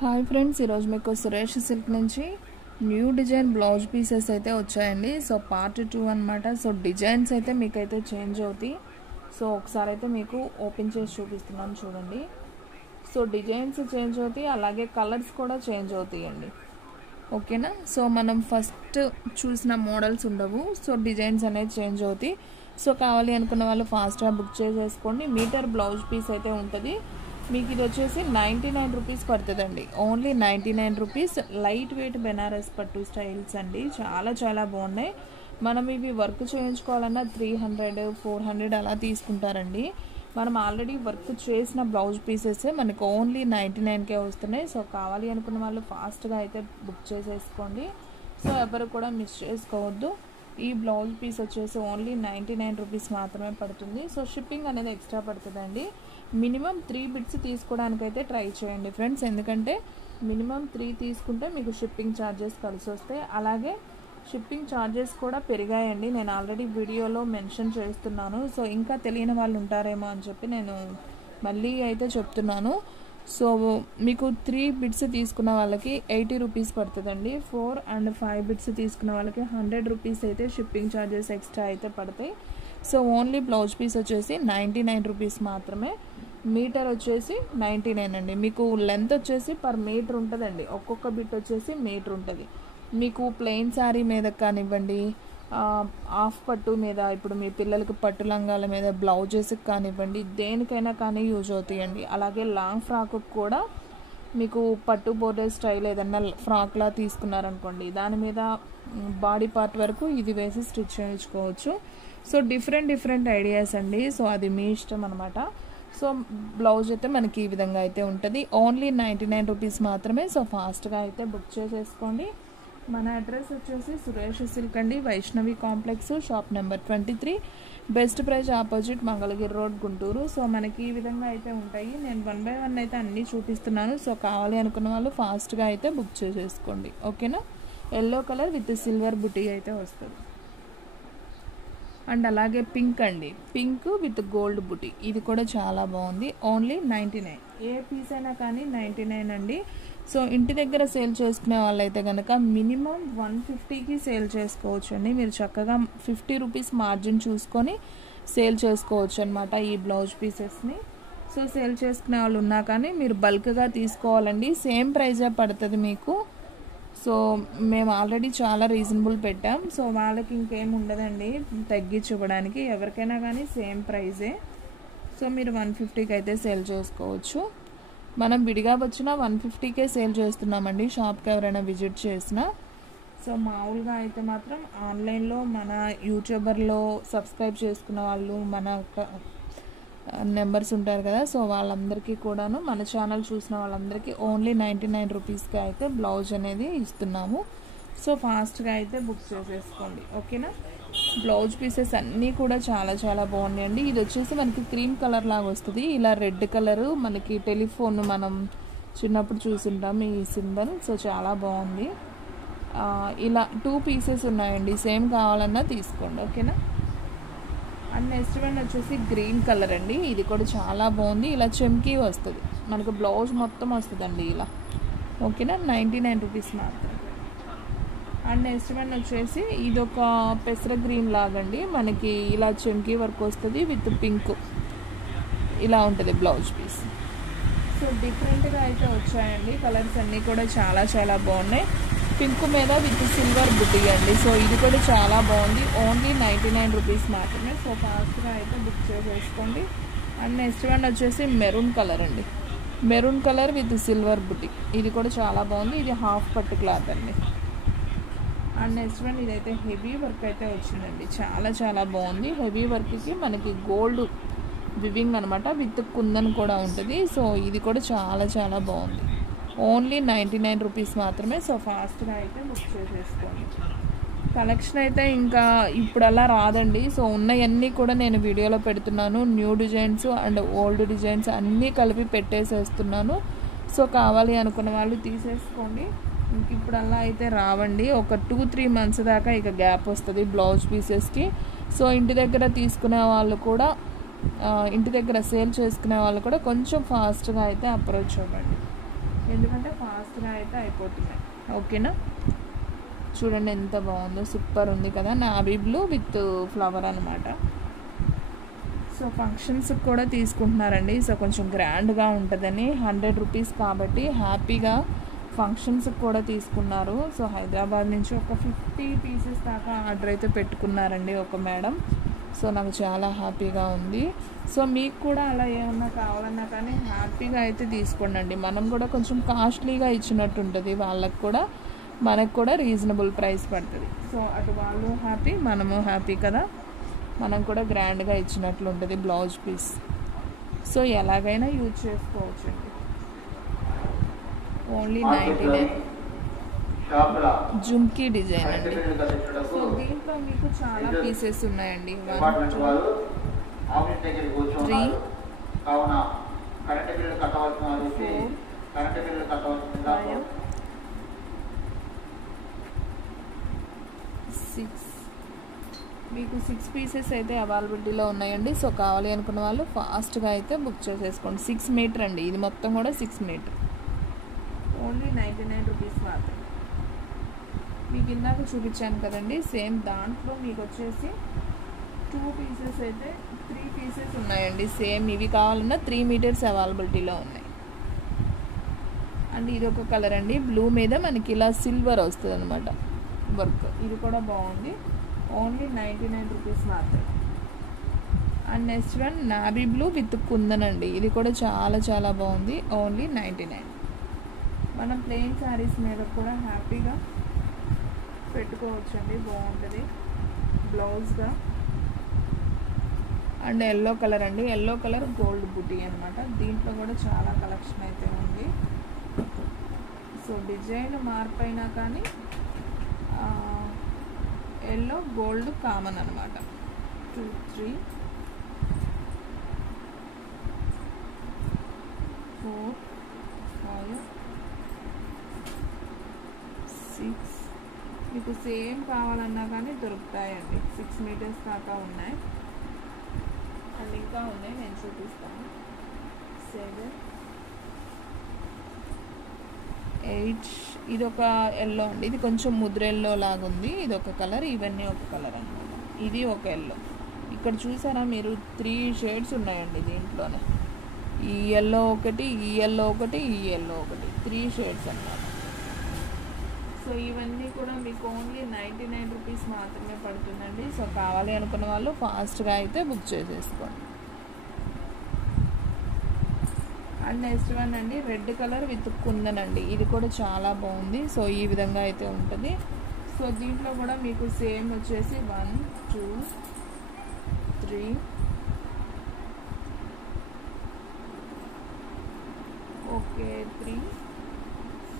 Hi friends, ఈరోజు మీకు Suresh silk నుంచి న్యూ డిజైన్ బ్లౌజ్ పీసెస్ అయితే వచ్చాయండి. సో పార్ట్ 2 అనమాట. సో డిజైన్స్ అయితే మీకైతే చేంజ్ అవుతాయి. సో ఒకసారి అయితే మీకు ఓపెన్ చేసి చూపిస్తున్నాను చూడండి. సో డిజైన్స్ చేంజ్ అవుతాయి, అలాగే కలర్స్ కూడా చేంజ్ అవుతాయండి. ఓకేనా. సో మనం ఫస్ట్ చూసిన మోడల్స్ ఉండవు, సో డిజైన్స్ అనేది చేంజ్ అవుతాయి. సో కావాలి అనుకున్న వాళ్ళు ఫాస్ట్గా బుక్ చేసేసుకోండి. మీటర్ బ్లౌజ్ పీస్ అయితే ఉంటుంది. మీకు ఇది వచ్చేసి 99 రూపీస్ పడుతుందండి. Only 99 rupees. Light weight Banaras పట్టు స్టైల్స్ అండి. చాలా చాలా బాగున్నాయి. మనం ఇవి వర్క్ చేయించుకోవాలన్నా 300, 400 అలా తీసుకుంటారండి. మనం ఆల్రెడీ వర్క్ చేసిన బ్లౌజ్ పీసెస్ మనకు ఓన్లీ 99కే వస్తున్నాయి. సో కావాలి అనుకున్న వాళ్ళు ఫాస్ట్గా అయితే బుక్ చేసేసుకోండి. సో ఎవరు కూడా మిస్ చేసుకోవద్దు. ఈ బ్లౌజ్ పీస్ వచ్చేసి ఓన్లీ 99 రూపీస్ మాత్రమే పడుతుంది. సో షిప్పింగ్ అనేది ఎక్స్ట్రా పడుతుందండి. మినిమం 3 బిట్స్ తీసుకోవడానికైతే ట్రై చేయండి ఫ్రెండ్స్, ఎందుకంటే మినిమం 3 తీసుకుంటే మీకు షిప్పింగ్ ఛార్జెస్ కలిసి వస్తాయి. అలాగే షిప్పింగ్ ఛార్జెస్ కూడా పెరిగాయండి. నేను ఆల్రెడీ వీడియోలో మెన్షన్ చేస్తున్నాను. సో ఇంకా తెలియని వాళ్ళు ఉంటారేమో అని చెప్పి నేను మళ్ళీ అయితే చెప్తున్నాను. సో మీకు 3 బిట్స్ తీసుకున్న వాళ్ళకి 80 రూపీస్ పడుతుందండి. 4 and 5 బిట్స్ తీసుకున్న వాళ్ళకి 100 రూపీస్ అయితే షిప్పింగ్ ఛార్జెస్ ఎక్స్ట్రా అయితే పడతాయి. సో ఓన్లీ బ్లౌజ్ పీస్ వచ్చేసి 99 రూపీస్ మాత్రమే. మీటర్ వచ్చేసి 99 అండి. మీకు లెంత్ వచ్చేసి పర్ మీటర్ ఉంటుందండి. ఒక్కొక్క బిట్ వచ్చేసి మీటర్ ఉంటుంది. మీకు ప్లెయిన్ శారీ మీద కానివ్వండి, హాఫ్ పట్టు మీద, ఇప్పుడు మీ పిల్లలకి పట్టు లంగాల మీద బ్లౌజెస్కి కానివ్వండి, దేనికైనా కానీ యూజ్ అవుతాయండి. అలాగే లాంగ్ ఫ్రాక్కు కూడా మీకు పట్టు బోర్డర్ స్టైల్ ఏదన్నా ఫ్రాక్లా తీసుకున్నారనుకోండి, దాని మీద బాడీ పార్ట్ వరకు ఇది వేసి స్టిచ్ చేయించుకోవచ్చు. సో డిఫరెంట్ ఐడియాస్ అండి. సో అది మీ ఇష్టం అనమాట. సో బ్లౌజ్ అయితే మనకి ఈ విధంగా అయితే ఉంటుంది. ఓన్లీ 99 రూపీస్ మాత్రమే. సో ఫాస్ట్గా అయితే బుక్ చేసేసుకోండి. మన అడ్రస్ వచ్చేసి సురేష్ సిల్క్ అండి, Vaishnavi complex, shop number 23, best praise opposite, Mangalagiri road, Guntur. So మనకి ఈ విధంగా అయితే ఉంటాయి. నేను 1 by 1 అయితే అన్నీ చూపిస్తున్నాను. సో కావాలి అనుకున్న వాళ్ళు ఫాస్ట్గా అయితే బుక్ చేసేసుకోండి. ఓకేనా. ఎల్లో కలర్ విత్ సిల్వర్ బుటీ అయితే వస్తుంది. అండ్ అలాగే పింక్ అండి, పింక్ విత్ గోల్డ్ బుటీ, ఇది కూడా చాలా బాగుంది. ఓన్లీ 99. ఏ పీస్ అయినా కానీ 99 అండి. సో ఇంటి దగ్గర సేల్ చేసుకునే వాళ్ళైతే కనుక మినిమం 150కి సేల్ చేసుకోవచ్చు అండి. మీరు చక్కగా 50 రూపీస్ మార్జిన్ చూసుకొని సేల్ చేసుకోవచ్చు అనమాట ఈ బ్లౌజ్ పీసెస్ని. సో సేల్ చేసుకునే వాళ్ళు ఉన్నా కానీ మీరు బల్క్గా తీసుకోవాలండి. సేమ్ ప్రైజే పడుతుంది మీకు. సో మేము ఆల్రెడీ చాలా రీజనబుల్ పెట్టాం. సో వాళ్ళకి ఇంకేం ఉండదండి తగ్గించి ఇవ్వడానికి. ఎవరికైనా కానీ సేమ్ ప్రైజే. సో మీరు 150కి అయితే సేల్ చేసుకోవచ్చు. మనం విడిగా వచ్చినా 150కే సేల్ చేస్తున్నామండి, షాప్కి ఎవరైనా విజిట్ చేసినా. సో మామూలుగా అయితే మాత్రం ఆన్లైన్లో మన యూట్యూబర్లో సబ్స్క్రైబ్ చేసుకున్న వాళ్ళు, మన నెంబర్స్ ఉంటారు కదా, సో వాళ్ళందరికీ కూడాను, మన ఛానల్ చూసిన వాళ్ళందరికీ ఓన్లీ 99 రూపీస్కి అయితే బ్లౌజ్ అనేది ఇస్తున్నాము. సో ఫాస్ట్గా అయితే బుక్ చేసేసుకోండి. ఓకేనా. బ్లౌజ్ పీసెస్ అన్నీ కూడా చాలా చాలా బాగున్నాయండి. ఇది వచ్చేసి మనకి క్రీమ్ కలర్ లాగా వస్తుంది. ఇలా రెడ్ కలరు మనకి టెలిఫోన్ మనం చిన్నప్పుడు చూసుంటాం ఈ సింబల్. సో చాలా బాగుంది. ఇలా 2 పీసెస్ ఉన్నాయండి. సేమ్ కావాలన్నా తీసుకోండి. ఓకేనా. అండ్ నెక్స్ట్ వన్ వచ్చేసి గ్రీన్ కలర్ అండి. ఇది కూడా చాలా బాగుంది. ఇలా చెమ్కీ వస్తుంది మనకు, బ్లౌజ్ మొత్తం వస్తుందండి ఇలా. ఓకేనా. 99 రూపీస్ మాత్రం. అండ్ నెక్స్ట్ వన్ వచ్చేసి ఇది ఒక పెసర గ్రీన్ లాగండి. మనకి ఇలా చెమ్కీ వర్క్ వస్తుంది విత్ పింక్, ఇలా ఉంటుంది బ్లౌజ్ పీస్. సో డిఫరెంట్గా అయితే వచ్చాయండి. కలర్స్ అన్నీ కూడా చాలా చాలా బాగున్నాయి. పింక్ మీద విత్ సిల్వర్ బుటీ అండి. సో ఇది కూడా చాలా బాగుంది. ఓన్లీ 99 రూపీస్ మాత్రమే. సో ఫాస్ట్గా అయితే బుక్ చేసేసుకోండి. అండ్ నెక్స్ట్ వన్ వచ్చేసి మెరూన్ కలర్ అండి. మెరూన్ కలర్ విత్ సిల్వర్ బుటీ, ఇది కూడా చాలా బాగుంది. ఇది హాఫ్ పట్టు క్లాత్ అండి. అండ్ నెక్స్ట్ వన్ ఇదైతే హెవీ వర్క్ అయితే వచ్చిందండి. చాలా చాలా బాగుంది. హెవీ వర్క్కి మనకి గోల్డ్ వివింగ్ అనమాట, విత్ కుందన్ కూడా ఉంటుంది. సో ఇది కూడా చాలా చాలా బాగుంది. ఓన్లీ 99 రూపీస్ మాత్రమే. సో ఫాస్ట్గా అయితే బుక్ చేసేసుకోండి. కలెక్షన్ అయితే ఇంకా ఇప్పుడు అలా రాదండి. సో ఉన్నవన్నీ కూడా నేను వీడియోలో పెడుతున్నాను. New designs and old designs అన్నీ కలిపి పెట్టేసేస్తున్నాను. సో కావాలి అనుకున్న వాళ్ళు తీసేసుకోండి. ఇంక ఇప్పుడు అలా అయితే రావండి. ఒక 2-3 మంత్స్ దాకా ఇక గ్యాప్ వస్తుంది బ్లౌజ్ పీసెస్కి. సో ఇంటి దగ్గర తీసుకునే వాళ్ళు కూడా, ఇంటి దగ్గర సేల్ చేసుకునే వాళ్ళు కూడా కొంచెం ఫాస్ట్గా అయితే అప్రోచ్ అవ్వండి. ఎందుకంటే ఫాస్ట్గా అయితే అయిపోతున్నాయి. ఓకేనా, చూడండి ఎంత బాగుందో, సూపర్ ఉంది కదా. నావీ బ్లూ విత్ ఫ్లవర్ అనమాట. సో ఫంక్షన్స్కి కూడా తీసుకుంటున్నారండి. సో కొంచెం గ్రాండ్గా ఉంటుందని 100 రూపీస్ కాబట్టి హ్యాపీగా ఫంక్షన్స్కి కూడా తీసుకున్నారు. సో హైదరాబాద్ నుంచి ఒక 50 పీసెస్ దాకా ఆర్డర్ అయితే పెట్టుకున్నారండి ఒక మేడం. సో నాకు చాలా హ్యాపీగా ఉంది. సో మీకు కూడా అలా ఏమన్నా కావాలన్నా కానీ హ్యాపీగా అయితే తీసుకోండి. మనం కూడా కొంచెం కాస్ట్లీగా ఇచ్చినట్టు ఉంటుంది వాళ్ళకు కూడా, మనకు కూడా రీజనబుల్ ప్రైస్ పడుతుంది. సో అటు వాళ్ళు హ్యాపీ, మనము హ్యాపీ కదా. మనం కూడా గ్రాండ్గా ఇచ్చినట్లు ఉంటుంది బ్లౌజ్ పీస్. సో ఎలాగైనా యూజ్ చేసుకోవచ్చండి. ఓన్లీ 99 జుమ్కీ డిజైన్ అండి. సో దీంట్లో మీకు చాలా పీసెస్ ఉన్నాయండి. 1 2 3 4 5 6 మీకు 6 పీసెస్ అయితే అవైలబిలిటీలో ఉన్నాయండి. సో కావాలి అనుకున్న వాళ్ళు ఫాస్ట్గా అయితే బుక్ చేసేసుకోండి. 6 మీటర్ అండి, ఇది మొత్తం కూడా 6 మీటర్. ఓన్లీ 99 రూపీస్ మాత్రం. మీకు ఇందాక చూపించాను కదండి, సేమ్ దాంట్లో మీకు వచ్చేసి 2 పీసెస్ అయితే 3 పీసెస్ ఉన్నాయండి. సేమ్ ఇవి కావాలన్నా 3 మీటర్స్ అవైలబిలిటీలో ఉన్నాయి. అండ్ ఇది ఒక కలర్ అండి, బ్లూ మీద మనకి ఇలా సిల్వర్ వస్తుంది అనమాట వర్క్. ఇది కూడా బాగుంది. ఓన్లీ 99 రూపీస్ మాత్రం. And next one navy blue with kundan అండి. ఇది కూడా చాలా చాలా బాగుంది. ఓన్లీ 99. మనం ప్లెయిన్ శారీస్ మీద కూడా హ్యాపీగా పెట్టుకోవచ్చండి, బాగుంటుంది బ్లౌజ్గా. అండ్ ఎల్లో కలర్ అండి, ఎల్లో కలర్ గోల్డ్ బుటీ అనమాట. దీంట్లో కూడా చాలా కలెక్షన్ అయితే ఉంది. సో డిజైన్ మార్పు అయినా కానీ ఎల్లో గోల్డ్ కామన్ అనమాట. 2 3 4 5 6 మీకు సేమ్ కావాలన్నా కానీ దొరుకుతాయండి. 6 మీటర్స్ దాకా ఉన్నాయి. అండ్ ఇంకా ఉన్నాయి, నేను చూపిస్తాను. 7 8 ఇది ఒక ఎల్లో అండి, ఇది కొంచెం ముద్ర ఎల్లో లాగా ఉంది. ఇది ఒక కలర్, ఇవన్నీ ఒక కలర్ అనమాట. ఇది ఒక ఎల్లో. ఇక్కడ చూసారా మీరు 3 షేడ్స్ ఉన్నాయండి దీంట్లోనే. ఈ ఎల్లో ఒకటి, ఈ ఎల్లో ఒకటి, ఈ ఎల్లో ఒకటి, 3 షేడ్స్ అన్నమాట. సో ఇవన్నీ కూడా మీకు ఓన్లీ 99 రూపీస్ మాత్రమే పడుతుందండి. సో కావాలి అనుకున్న వాళ్ళు ఫాస్ట్గా అయితే బుక్ చేసేసుకోండి. అండ్ నెక్స్ట్ వన్ అండి, రెడ్ కలర్ విత్ కుందన్ అండి. ఇది కూడా చాలా బాగుంది. సో ఈ విధంగా అయితే ఉంటుంది. సో దీంట్లో కూడా మీకు సేమ్ వచ్చేసి 1 2 3 ఓకే 3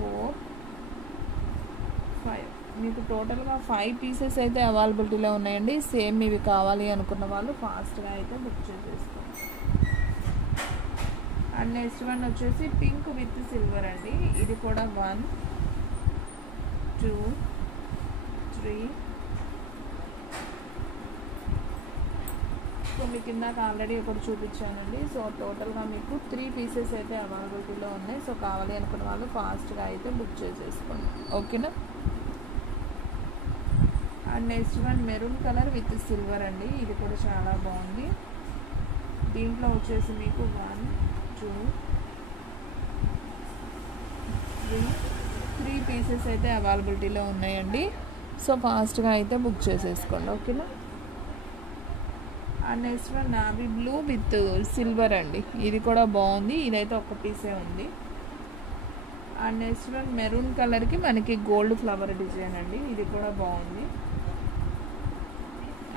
4 5 మీకు టోటల్గా 5 పీసెస్ అయితే అవైలబిలిటీలో ఉన్నాయండి. సేమ్ ఇవి కావాలి అనుకున్న వాళ్ళు ఫాస్ట్గా అయితే బుక్ చేసేసుకోండి. అండ్ నెక్స్ట్ వన్ వచ్చేసి పింక్ విత్ సిల్వర్ అండి. ఇది కూడా 1 2 3 సో మీకు ఇందాక ఆల్రెడీ ఒకటి చూపించానండి. సో టోటల్గా మీకు 3 పీసెస్ అయితే అవైలబిలిటీలో ఉన్నాయి. సో కావాలి అనుకున్న వాళ్ళు ఫాస్ట్గా అయితే బుక్ చేసేసుకోండి. ఓకేనా. And next one maroon colour with silver అండి. ఇది కూడా చాలా బాగుంది. దీంట్లో వచ్చేసి మీకు 1 2 3 పీసెస్ అయితే అవైలబిలిటీలో ఉన్నాయండి. సో ఫాస్ట్గా అయితే బుక్ చేసేసుకోండి. ఓకేనా. And next one navy blue with silver అండి. ఇది కూడా బాగుంది. ఇదైతే ఒక పీసే ఉంది. అండ్ నెక్స్ట్ వన్ మెరూన్ కలర్కి మనకి గోల్డ్ ఫ్లవర్ డిజైన్ అండి. ఇది కూడా బాగుంది.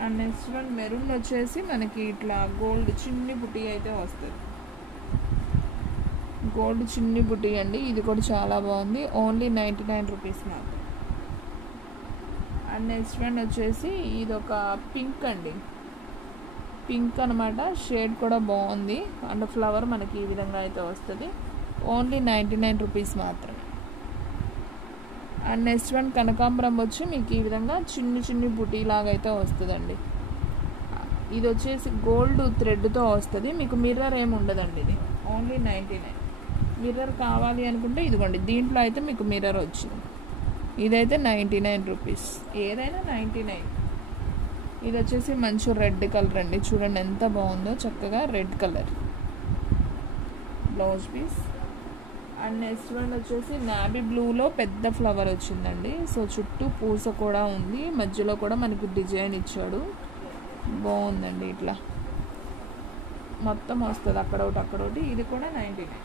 అండ్ నెక్స్ట్ వన్ మెరూన్ వచ్చేసి మనకి ఇట్లా గోల్డ్ చిన్ని బుటీ అయితే వస్తుంది. గోల్డ్ చిన్ని బుటీ అండి. ఇది కూడా చాలా బాగుంది. ఓన్లీ 99 రూపీస్ మాత్రం. అండ్ నెక్స్ట్ వన్ వచ్చేసి ఇది ఒక పింక్ అండి. పింక్ అనమాట. షేడ్ కూడా బాగుంది. అండ్ ఫ్లవర్ మనకి ఈ విధంగా అయితే వస్తుంది. ఓన్లీ 99 రూపీస్ మాత్రమే. అండ్ నెక్స్ట్ వన్ కనకాంబరం వచ్చి మీకు ఈ విధంగా చిన్ని చిన్ని బుటీ లాగా అయితే వస్తుందండి. ఇది వచ్చేసి గోల్డ్ థ్రెడ్తో వస్తుంది. మీకు మిర్రర్ ఏమి ఉండదండి. ఇది ఓన్లీ 99. మిర్రర్ కావాలి అనుకుంటే ఇదిగోండి, దీంట్లో అయితే మీకు మిర్రర్ వచ్చింది. ఇదైతే 99 రూపీస్, ఏదైనా 99. ఇది వచ్చేసి మంచి రెడ్ కలర్ అండి, చూడండి ఎంత బాగుందో, చక్కగా red colour blouse piece. And next one వచ్చేసి నావీ బ్లూలో పెద్ద ఫ్లవర్ వచ్చిందండి. సో చుట్టూ పూస కూడా ఉంది, మధ్యలో కూడా మనకి డిజైన్ ఇచ్చాడు, బాగుందండి. ఇట్లా మొత్తం వస్తుంది అక్కడొకటి అక్కడొకటి. ఇది కూడా 99.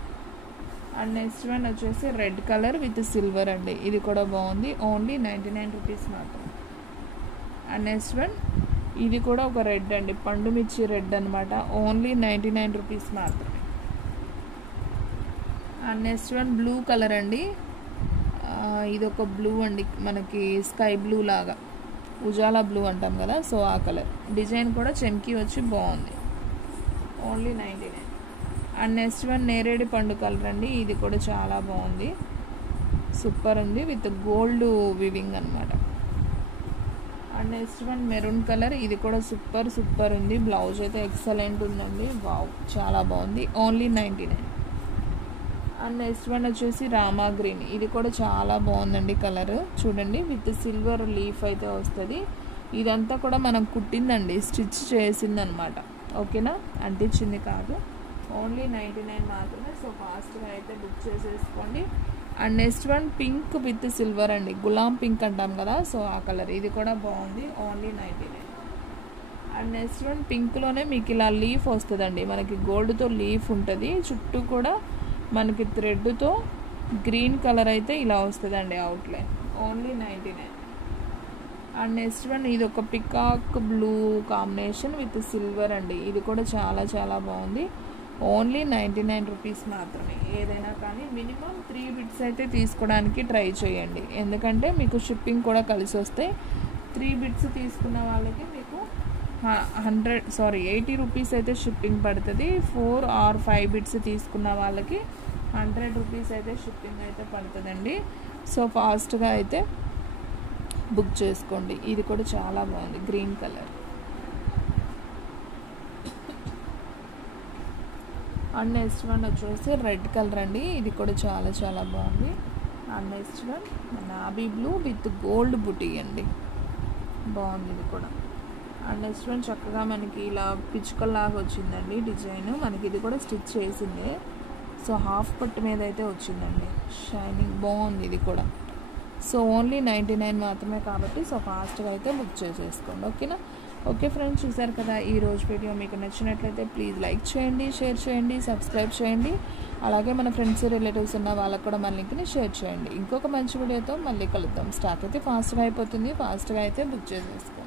అండ్ నెక్స్ట్ వన్ వచ్చేసి రెడ్ కలర్ విత్ సిల్వర్ అండి, ఇది కూడా బాగుంది, ఓన్లీ 99 రూపీస్ మాత్రం. అండ్ నెక్స్ట్ వన్ ఇది కూడా ఒక రెడ్ అండి, పండు మిర్చి రెడ్ అనమాట, ఓన్లీ 99 రూపీస్ మాత్రమే. And next one blue colour అండి, ఇది ఒక బ్లూ అండి, మనకి స్కై బ్లూ లాగా, ఉజాలా బ్లూ అంటాం కదా, సో ఆ కలర్. డిజైన్ కూడా చెమ్కి వచ్చి బాగుంది, ఓన్లీ 99. అండ్ నెక్స్ట్ వన్ నేరేడు పండు కలర్ అండి, ఇది కూడా చాలా బాగుంది, సూపర్ ఉంది, విత్ గోల్డ్ వివింగ్ అనమాట. And next one maroon colour, ఇది కూడా సూపర్ ఉంది, బ్లౌజ్ అయితే ఎక్సలెంట్ ఉందండి, వావ్ చాలా బాగుంది, ఓన్లీ 99. అండ్ నెక్స్ట్ వన్ వచ్చేసి రామా గ్రీన్, ఇది కూడా చాలా బాగుందండి కలర్, చూడండి విత్ సిల్వర్ లీఫ్ అయితే వస్తుంది. ఇదంతా కూడా మనం కుట్టిందండి, స్టిచ్ చేసిందనమాట, ఓకేనా, అంటించింది కాదు, ఓన్లీ 99 మాత్రమే. సో ఫాస్ట్గా అయితే బుక్ చేసేసుకోండి. And next one pink with silver అండి, గులాం పింక్ అంటాం కదా, సో ఆ కలర్, ఇది కూడా బాగుంది, ఓన్లీ 99. అండ్ నెక్స్ట్ వన్ పింక్లోనే మీకు ఇలా లీఫ్ వస్తుందండి, మనకి గోల్డ్తో లీఫ్ ఉంటుంది, చుట్టూ కూడా మనకి థ్రెడ్తో గ్రీన్ కలర్ అయితే ఇలా వస్తుందండి outline, only 99. And next one ఇది ఒక peacock blue combination with silver అండి, ఇది కూడా చాలా బాగుంది, ఓన్లీ 99 రూపీస్ మాత్రమే. ఏదైనా కానీ మినిమం 3 బిట్స్ అయితే తీసుకోవడానికి ట్రై చేయండి, ఎందుకంటే మీకు షిప్పింగ్ కూడా కలిసి వస్తాయి. 3 బిట్స్ తీసుకున్న వాళ్ళకి మీకు 80 రూపీస్ అయితే షిప్పింగ్ పడుతుంది. 4 or 5 బిట్స్ తీసుకున్న వాళ్ళకి 100 రూపీస్ అయితే షిప్పింగ్ అయితే పడుతుందండి. సో ఫాస్ట్గా అయితే బుక్ చేసుకోండి. ఇది కూడా చాలా బాగుంది, green colour. And next one వచ్చేసి రెడ్ కలర్ అండి, ఇది కూడా చాలా బాగుంది. And next one నాబీ blue with gold బుటీ అండి, బాగుంది ఇది కూడా. అండ్ నెక్స్ట్ వన్ చక్కగా మనకి ఇలా పిచ్చుకల్లాగా వచ్చిందండి డిజైన్, మనకి ఇది కూడా స్టిచ్ చేసింది. సో హాఫ్ పట్టు మీద అయితే వచ్చిందండి, షైనింగ్ బాగుంది ఇది కూడా. సో ఓన్లీ 99 మాత్రమే కాబట్టి సో ఫాస్ట్గా అయితే బుక్ చేసేసుకోండి, ఓకేనా. ఓకే ఫ్రెండ్స్, చూసారు కదా ఈ రోజు వీడియో. మీకు నచ్చినట్లయితే ప్లీజ్ లైక్ చేయండి, షేర్ చేయండి, సబ్స్క్రైబ్ చేయండి. అలాగే మన ఫ్రెండ్స్ రిలేటివ్స్ ఉన్న వాళ్ళకు కూడా మన లింక్ని షేర్ చేయండి. ఇంకొక మంచి వీడియోతో మళ్ళీ కలుద్దాం. స్టాక్ అయితే ఫాస్ట్గా అయిపోతుంది, ఫాస్ట్గా అయితే బుక్ చేసేసుకోండి.